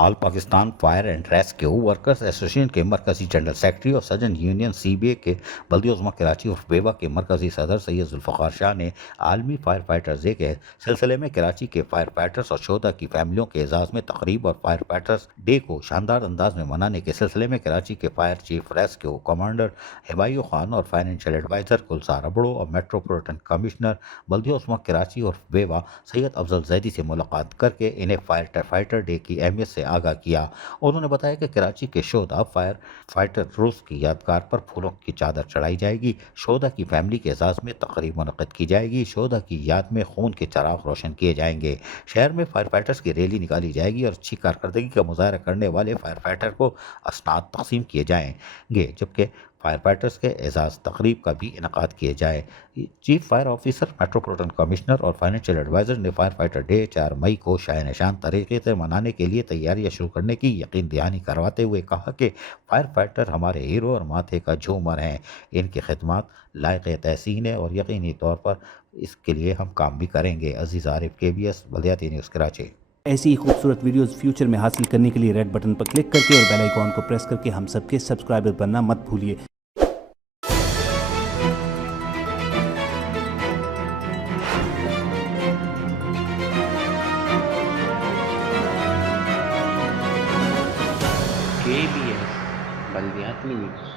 All Pakistan fire and rescue workers association کے مرکزی general secretary اور سرجن یونین CBA کے بلدیہ عظمیٰ کراچی اور بیوا کے مرکزی صدر سید ذوالفقار شاہ نے عالمی فائر فائٹرز ڈے کے سلسلے میں کراچی کے فائر فائٹرز اور شہدا کی فیملیوں کے اعزاز میں تقریب اور فائر فائٹرز ڈے کو شاندار انداز میں منانے کے سلسلے میں کراچی کے fire chief rescue commander Humayun Khan اور فائنینشیل ایڈوائزر گلزار ابڑو اور میٹروپولیٹن کمشنر بلدیہ عظمیٰ کراچی اور بیوا سید افضل زیدی سے ملاقات کر کے انہیں فائر فائٹر ڈے کی اہمیت سے آگاہ کیا۔ انہوں نے بتایا کہ کراچی کے شہدا فائر فائٹر روس کی یادگار پر پھولوں کی چادر چڑھائی جائے گی، شہدا کی فیملی کے اعزاز میں تقریب منعقد کی جائے گی، شہدا کی یاد میں خون کے چراغ روشن کیے جائیں گے، شہر میں فائر فائٹرز کی ریلی نکالی جائے گی اور اچھی کارکردگی کا مظاہرہ کرنے والے فائر فائٹر کو اسناد تقسیم کیے جائیں گے، جبکہ فائر فائٹرز کے اعزاز تقریب کا بھی انعقاد کیے جائے۔ Chief fire officer metropolitan commissioner اور فائنینشیل ایڈوائزر نے فائر فائٹر ڈے 4 مئی کو شاہ نشان طریقے سے منانے کے لیے تیاریاں شروع کرنے کی یقین دہانی کرواتے ہوئے کہا کہ فائر فائٹر ہمارے ہیرو اور ماتھے کا جھومر ہیں، ان کی خدمات لائق تحسین ہے اور یقینی طور پر اس کے لیے ہم کام بھی کریں گے۔ عزیز عارف، KBS بلدیاتی نیوز کراچی۔ ایسی ہی خوبصورت ویڈیوز فیوچر میں حاصل کرنے کے لیے ریڈ بٹن پر کلک کر کے اور بیل آئیکن کو پریس کر کے ہم سب کے سبسکرائبر بننا مت بھولیے۔ KBS بلدیاتی نیوز